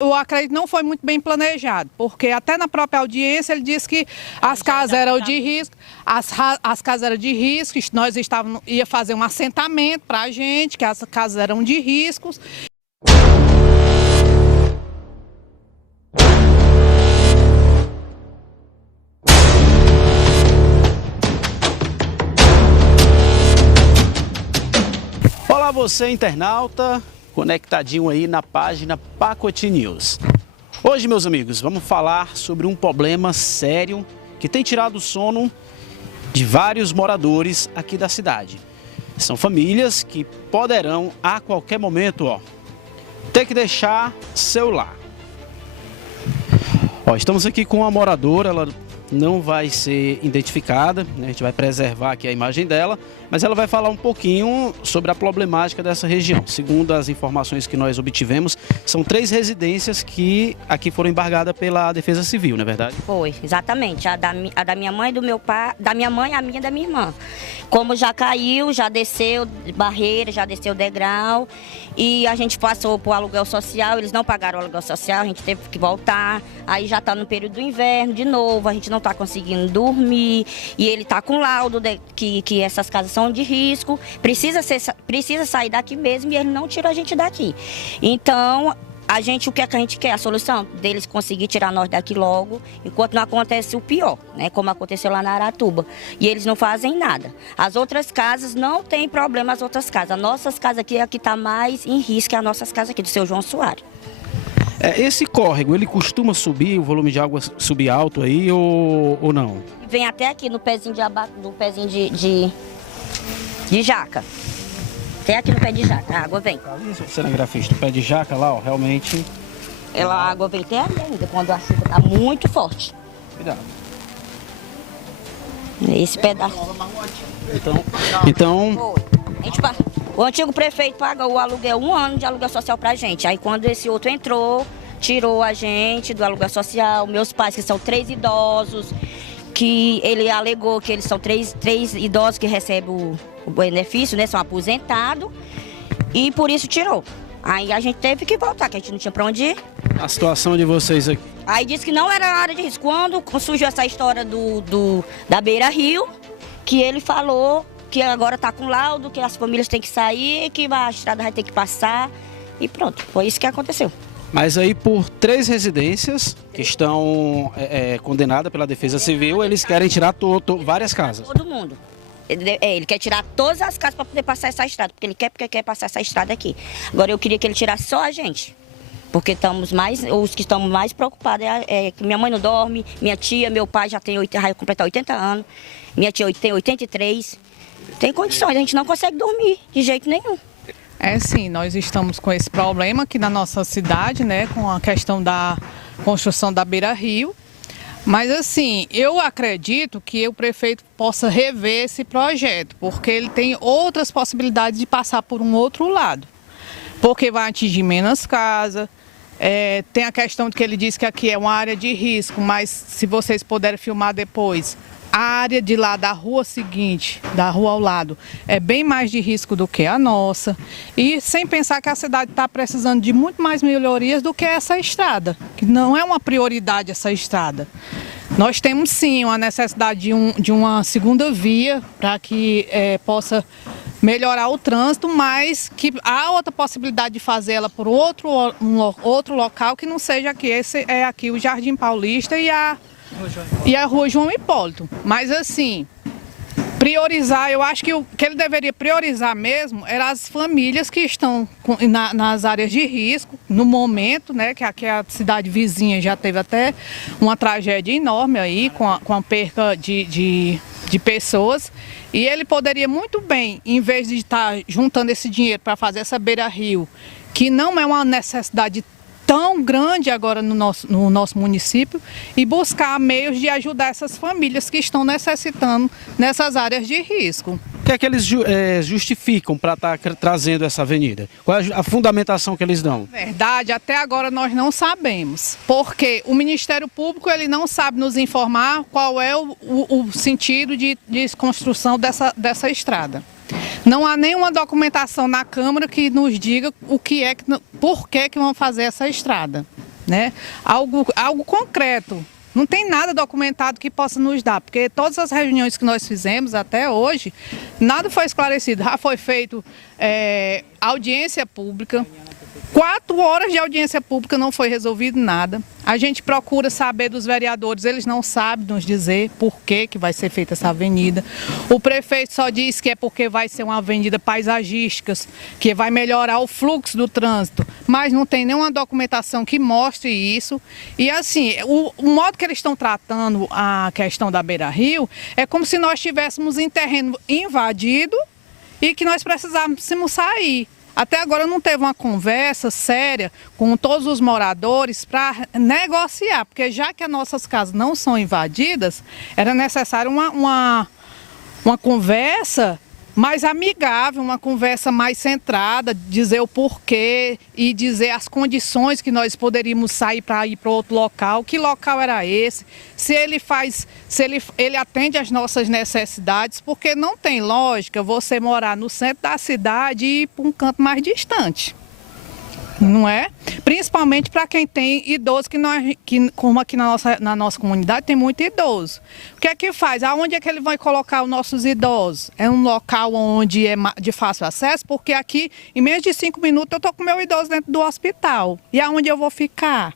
Eu acredito que não foi muito bem planejado, porque até na própria audiência ele disse que as casas eram de risco, as casas eram de risco, nós ia fazer um assentamento para a gente, que as casas eram de riscos. Olá você, internauta, conectadinho aí na página Pacote News. Hoje, meus amigos, vamos falar sobre um problema sério que tem tirado o sono de vários moradores aqui da cidade. São famílias que poderão a qualquer momento ter que deixar seu lar. Estamos aqui com uma moradora, ela não vai ser identificada, né? A gente vai preservar aqui a imagem dela, mas ela vai falar um pouquinho sobre a problemática dessa região. Segundo as informações que nós obtivemos, são 3 residências que aqui foram embargadas pela Defesa Civil, não é verdade? Foi, exatamente. A da minha mãe e do meu pai, da minha mãe, a minha e da minha irmã. Como já caiu, já desceu barreira, já desceu degrau, e a gente passou por aluguel social, eles não pagaram o aluguel social, a gente teve que voltar, aí já está no período do inverno de novo, a gente não está conseguindo dormir, e ele está com laudo que essas casas são de risco, precisa sair daqui mesmo, e ele não tira a gente daqui. Então, o que é que a gente quer? A solução deles conseguir tirar nós daqui logo, enquanto não acontece o pior, né? Como aconteceu lá na Aratuba. E eles não fazem nada. As outras casas não tem problema, as outras casas. As nossas casas aqui é a que está mais em risco, é as nossas casas aqui, do seu João Soares. Esse córrego, ele costuma subir, o volume de água subir alto aí ou não? Vem até aqui no pezinho de jaca. Até aqui no pé de jaca, a água vem. Cinegrafista, o pé de jaca lá, realmente... A água vem até ali ainda, quando a chuva está muito forte. Cuidado. Esse pedaço. Então... O antigo prefeito pagou o aluguel, 1 ano de aluguel social pra gente. Aí quando esse outro entrou, tirou a gente do aluguel social. Meus pais, que são 3 idosos, que ele alegou que eles são três idosos que recebem o benefício, né? São aposentados, e por isso tirou. Aí a gente teve que voltar, que a gente não tinha pra onde ir. A situação de vocês aqui? Aí disse que não era área de risco. Quando surgiu essa história da Beira Rio, que ele falou que agora tá com laudo, que as famílias têm que sair, que a estrada vai ter que passar, e pronto, foi isso que aconteceu. Mas aí por 3 residências que estão condenadas pela Defesa Civil, eles querem tirar várias casas. Todo mundo. Ele quer tirar todas as casas para poder passar essa estrada, porque quer passar essa estrada aqui. Agora eu queria que ele tirasse só a gente, porque os que estamos mais preocupados é que minha mãe não dorme, minha tia, meu pai já vai completar 80 anos, minha tia tem 83, tem condições, a gente não consegue dormir de jeito nenhum. Sim, nós estamos com esse problema aqui na nossa cidade, né, com a questão da construção da Beira Rio. Mas assim, eu acredito que o prefeito possa rever esse projeto, porque ele tem outras possibilidades de passar por um outro lado. Porque vai atingir menos casas, tem a questão de que ele disse que aqui é uma área de risco, mas se vocês puderem filmar depois, a área de lá da rua seguinte, da rua ao lado, é bem mais de risco do que a nossa. E sem pensar que a cidade está precisando de muito mais melhorias do que essa estrada, que não é uma prioridade essa estrada. Nós temos sim uma necessidade de uma segunda via para que possa melhorar o trânsito, mas que há outra possibilidade de fazer ela por outro local que não seja aqui. Esse é aqui o Jardim Paulista e a Rua João Hipólito. Mas assim, priorizar, eu acho que o que ele deveria priorizar mesmo eram as famílias que estão nas áreas de risco, no momento, né, que aqui a cidade vizinha já teve até uma tragédia enorme aí, com a perca de pessoas, e ele poderia muito bem, em vez de estar juntando esse dinheiro para fazer essa Beira Rio, que não é uma necessidade tão grande agora no nosso município, e buscar meios de ajudar essas famílias que estão necessitando nessas áreas de risco. O que é que eles justificam para estar trazendo essa avenida? Qual é a fundamentação que eles dão? Verdade, até agora nós não sabemos, porque o Ministério Público ele não sabe nos informar qual é o sentido de construção dessa estrada. Não há nenhuma documentação na Câmara que nos diga por que vão fazer essa estrada. né? Algo concreto. Não tem nada documentado que possa nos dar, porque todas as reuniões que nós fizemos até hoje, nada foi esclarecido. Já foi feito audiência pública, 4 horas de audiência pública, não foi resolvido nada. A gente procura saber dos vereadores, eles não sabem nos dizer por que vai ser feita essa avenida. O prefeito só diz que é porque vai ser uma avenida paisagística, que vai melhorar o fluxo do trânsito, mas não tem nenhuma documentação que mostre isso. E assim, o modo que eles estão tratando a questão da Beira-Rio é como se nós estivéssemos em terreno invadido e que nós precisássemos sair. Até agora não teve uma conversa séria com todos os moradores para negociar, porque já que as nossas casas não são invadidas, era necessário uma conversa mais amigável, uma conversa mais centrada, dizer o porquê e dizer as condições que nós poderíamos sair para ir para outro local, que local era esse, se ele atende às nossas necessidades, porque não tem lógica você morar no centro da cidade e ir para um canto mais distante. Não é? Principalmente para quem tem idoso, como aqui na nossa comunidade tem muito idoso. O que é que faz? Aonde é que ele vai colocar os nossos idosos? É um local onde é de fácil acesso, porque aqui, em menos de 5 minutos, eu estou com meu idoso dentro do hospital. E aonde eu vou ficar?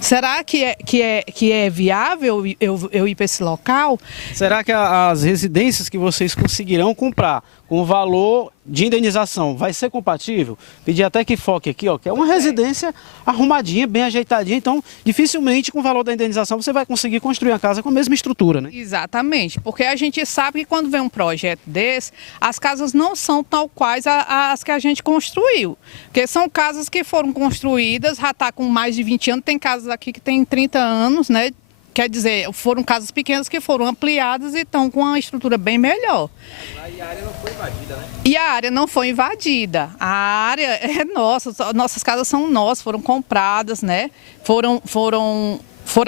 Será que é viável eu ir para esse local? Será que as residências que vocês conseguirão comprar com o valor de indenização vai ser compatível? Pedir até que foque aqui, ó, que é uma residência arrumadinha, bem ajeitadinha, então dificilmente com o valor da indenização você vai conseguir construir a casa com a mesma estrutura, né? Exatamente, porque a gente sabe que quando vem um projeto desse, as casas não são tal quais as que a gente construiu, porque são casas que foram construídas, já está com mais de 20 anos, tem casas aqui que tem 30 anos, né? Quer dizer, foram casas pequenas que foram ampliadas e estão com uma estrutura bem melhor. E a área não foi invadida, né? E a área não foi invadida. A área é nossa, nossas casas são nossas, foram compradas, né? Foram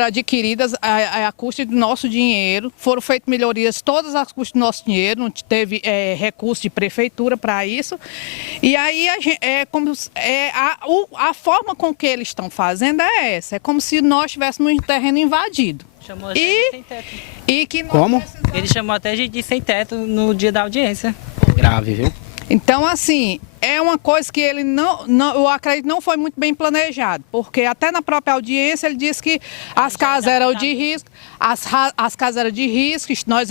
adquiridas a custo do nosso dinheiro, foram feitas melhorias todas a custo do nosso dinheiro, não teve recurso de prefeitura para isso. E aí a forma com que eles estão fazendo é essa, é como se nós estivéssemos um terreno invadido. Chamou até de sem teto. E que nós Como? Ele chamou até de sem teto no dia da audiência. Grave, viu? Então, assim, é uma coisa que ele eu acredito, não foi muito bem planejado, porque até na própria audiência ele disse que as casas eram de risco, as casas eram de risco, nós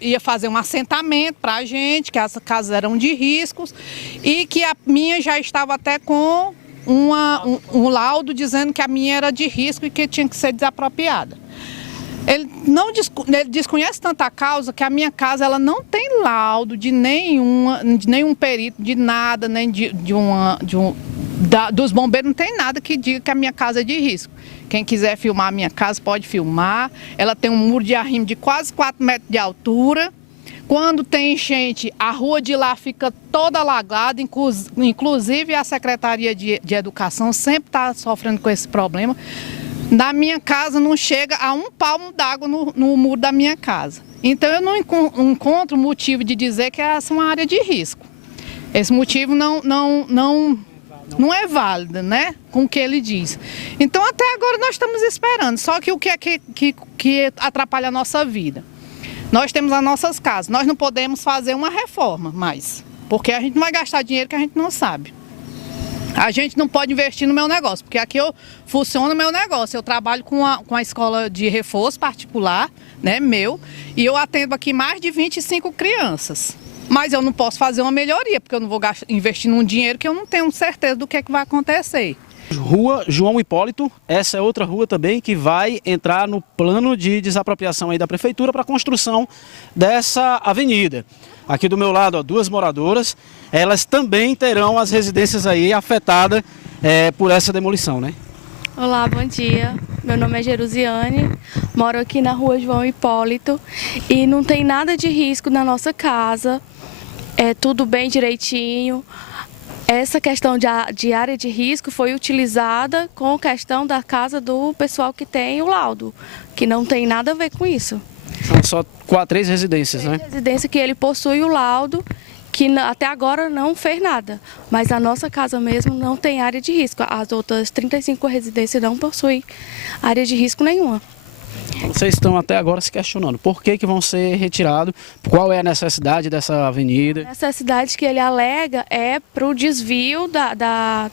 ia fazer um assentamento para a gente, que as casas eram de riscos, e que a minha já estava até com um laudo dizendo que a minha era de risco e que tinha que ser desapropriada. Ele desconhece tanta causa que a minha casa ela não tem laudo de nenhum perito, de nada, nem dos bombeiros, não tem nada que diga que a minha casa é de risco. Quem quiser filmar a minha casa pode filmar. Ela tem um muro de arrimo de quase 4 metros de altura. Quando tem enchente, a rua de lá fica toda alagada, inclusive a Secretaria de Educação sempre está sofrendo com esse problema. Na minha casa não chega a 1 palmo d'água no muro da minha casa. Então eu não encontro motivo de dizer que essa é uma área de risco. Esse motivo não é válido, né, com o que ele diz. Então até agora nós estamos esperando, só que o que é que atrapalha a nossa vida? Nós temos as nossas casas, nós não podemos fazer uma reforma mais, porque a gente não vai gastar dinheiro que a gente não sabe. A gente não pode investir no meu negócio, porque aqui funciona o meu negócio. Eu trabalho com a escola de reforço particular, né, meu, e eu atendo aqui mais de 25 crianças. Mas eu não posso fazer uma melhoria, porque eu não vou investir num dinheiro que eu não tenho certeza do que é que vai acontecer. Rua João Hipólito, essa é outra rua também que vai entrar no plano de desapropriação aí da prefeitura para a construção dessa avenida. Aqui do meu lado, ó, 2 moradoras, elas também terão as residências aí afetadas por essa demolição, né? Olá, bom dia. Meu nome é Jerusiane, moro aqui na rua João Hipólito e não tem nada de risco na nossa casa, é tudo bem direitinho. Essa questão de área de risco foi utilizada com a questão da casa do pessoal que tem o laudo, que não tem nada a ver com isso. São só 3 residências, né? Residência que ele possui o laudo que até agora não fez nada. Mas a nossa casa mesmo não tem área de risco. As outras 35 residências não possuem área de risco nenhuma. Vocês estão até agora se questionando por que vão ser retirados, qual é a necessidade dessa avenida? A necessidade que ele alega é para o desvio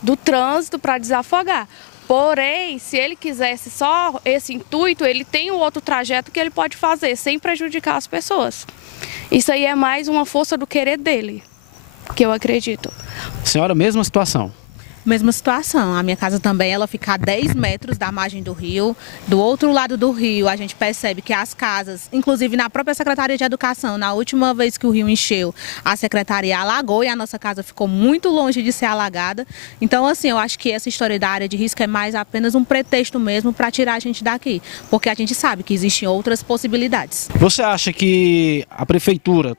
do trânsito para desafogar. Porém, se ele quisesse só esse intuito, ele tem um outro trajeto que ele pode fazer sem prejudicar as pessoas. Isso aí é mais uma força do querer dele, que eu acredito. Senhora, mesma situação. Mesma situação, a minha casa também, ela fica a 10 metros da margem do rio. Do outro lado do rio, a gente percebe que as casas, inclusive na própria Secretaria de Educação, na última vez que o rio encheu, a Secretaria alagou e a nossa casa ficou muito longe de ser alagada. Então, assim, eu acho que essa história da área de risco é mais apenas um pretexto mesmo para tirar a gente daqui, porque a gente sabe que existem outras possibilidades. Você acha que a prefeitura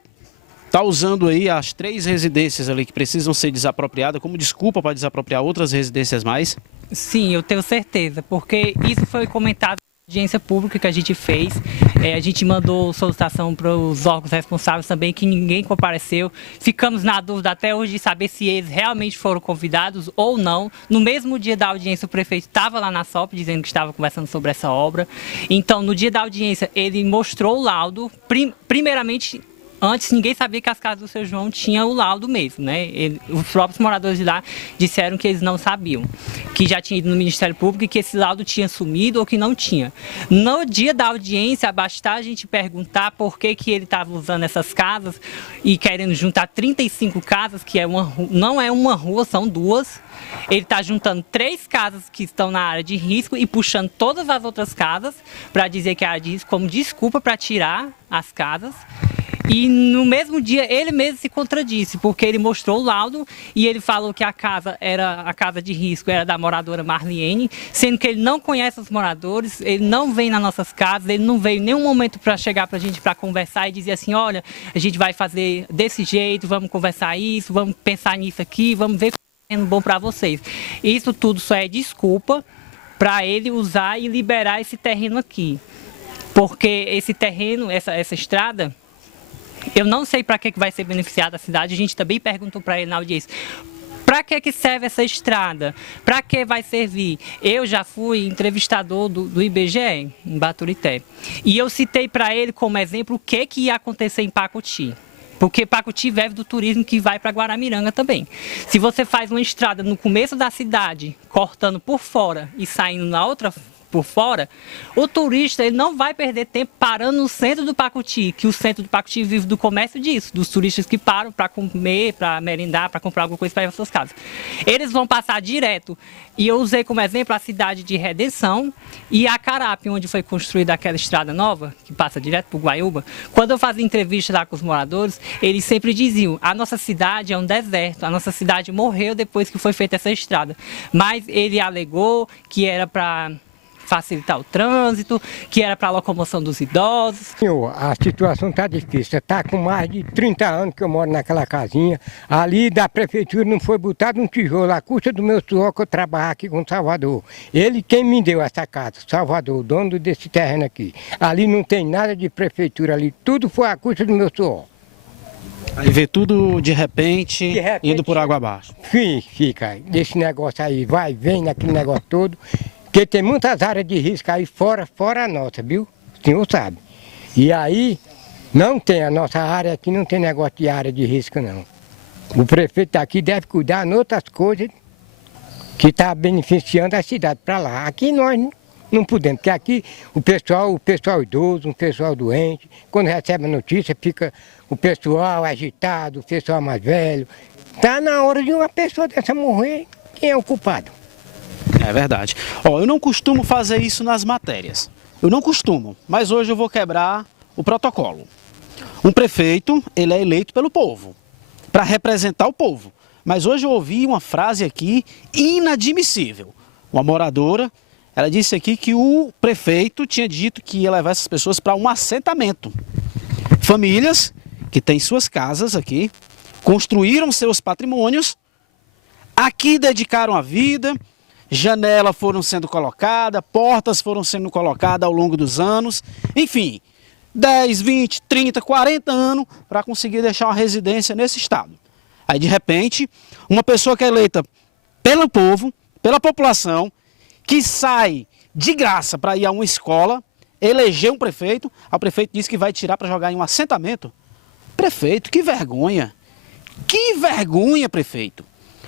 está usando aí as 3 residências ali que precisam ser desapropriadas como desculpa para desapropriar outras residências mais? Sim, eu tenho certeza, porque isso foi comentado na audiência pública que a gente fez. A gente mandou solicitação para os órgãos responsáveis também, que ninguém compareceu. Ficamos na dúvida até hoje de saber se eles realmente foram convidados ou não. No mesmo dia da audiência, o prefeito estava lá na SOP dizendo que estava conversando sobre essa obra. Então, no dia da audiência, ele mostrou o laudo, primeiramente. Antes, ninguém sabia que as casas do seu João tinham o laudo mesmo, né? Os próprios moradores de lá disseram que eles não sabiam, que já tinha ido no Ministério Público e que esse laudo tinha sumido ou que não tinha. No dia da audiência, bastar a gente perguntar por que ele estava usando essas casas e querendo juntar 35 casas, que não é uma rua, são 2. Ele está juntando 3 casas que estão na área de risco e puxando todas as outras casas para dizer que é área de risco como desculpa para tirar as casas. E no mesmo dia ele mesmo se contradisse, porque ele mostrou o laudo e ele falou que a casa de risco era da moradora Marliene, sendo que ele não conhece os moradores, ele não vem nas nossas casas, ele não veio em nenhum momento para chegar para a gente para conversar e dizer assim, olha, a gente vai fazer desse jeito, vamos conversar isso, vamos pensar nisso aqui, vamos ver o que está sendo bom para vocês. Isso tudo só é desculpa para ele usar e liberar esse terreno aqui, porque esse terreno, essa estrada, eu não sei para que vai ser beneficiada a cidade. A gente também perguntou para ele na audiência, para que serve essa estrada? Para que vai servir? Eu já fui entrevistador do IBGE, em Baturité, e eu citei para ele como exemplo o que ia acontecer em Pacuti. Porque Pacuti vive do turismo que vai para Guaramiranga também. Se você faz uma estrada no começo da cidade, cortando por fora e saindo na outra por fora, o turista ele não vai perder tempo parando no centro do Pacuti, que o centro do Pacuti vive do comércio disso, dos turistas que param para comer, para merendar, para comprar alguma coisa para ir para suas casas. Eles vão passar direto. E eu usei como exemplo a cidade de Redenção e Acarape, onde foi construída aquela estrada nova, que passa direto para o Guaiúba. Quando eu fazia entrevista lá com os moradores, eles sempre diziam, a nossa cidade é um deserto, a nossa cidade morreu depois que foi feita essa estrada. Mas ele alegou que era para facilitar o trânsito, que era para a locomoção dos idosos. Senhor, a situação está difícil. Está com mais de 30 anos que eu moro naquela casinha. Ali da prefeitura não foi botado um tijolo, à custa do meu suor que eu trabalho aqui com o Salvador. Ele quem me deu essa casa, Salvador, dono desse terreno aqui. Ali não tem nada de prefeitura ali, tudo foi à custa do meu suor. Aí vê tudo de repente indo por água abaixo. Fica, esse negócio aí, vai, vem naquele negócio todo. Porque tem muitas áreas de risco aí fora a nossa, viu? O senhor sabe. E aí, não tem, a nossa área aqui não tem negócio de área de risco, não. O prefeito aqui deve cuidar de outras coisas que está beneficiando a cidade para lá. Aqui nós não podemos, porque aqui o pessoal idoso, o pessoal doente, quando recebe a notícia, fica o pessoal agitado, o pessoal mais velho. Está na hora de uma pessoa dessa morrer, quem é o culpado? É verdade. Eu não costumo fazer isso nas matérias. Eu não costumo, mas hoje eu vou quebrar o protocolo. Um prefeito, ele é eleito pelo povo, para representar o povo. Mas hoje eu ouvi uma frase aqui inadmissível. Uma moradora, ela disse aqui que o prefeito tinha dito que ia levar essas pessoas para um assentamento. Famílias que têm suas casas aqui, construíram seus patrimônios, aqui dedicaram a vida, janelas foram sendo colocadas, portas foram sendo colocadas ao longo dos anos, enfim, 10, 20, 30, 40 anos para conseguir deixar uma residência nesse estado. Aí, de repente, uma pessoa que é eleita pelo povo, pela população, que sai de graça para ir a uma escola, eleger um prefeito, o prefeito diz que vai tirar para jogar em um assentamento. Prefeito, que vergonha! Que vergonha, prefeito!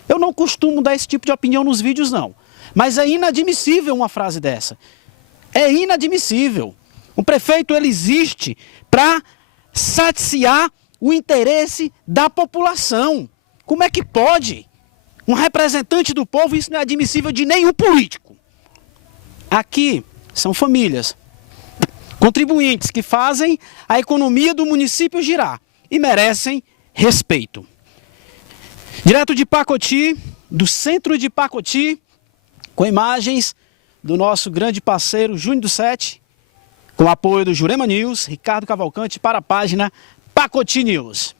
Eu não costumo dar esse tipo de opinião nos vídeos, não. Mas é inadmissível uma frase dessa. É inadmissível. O prefeito, ele existe para saciar o interesse da população. Como é que pode? Um representante do povo, isso não é admissível de nenhum político. Aqui são famílias, contribuintes que fazem a economia do município girar e merecem respeito. Direto de Pacoti, do centro de Pacoti, com imagens do nosso grande parceiro Júnior do Sete, com apoio do Jurema News, Ricardo Cavalcante para a página Pacoti News.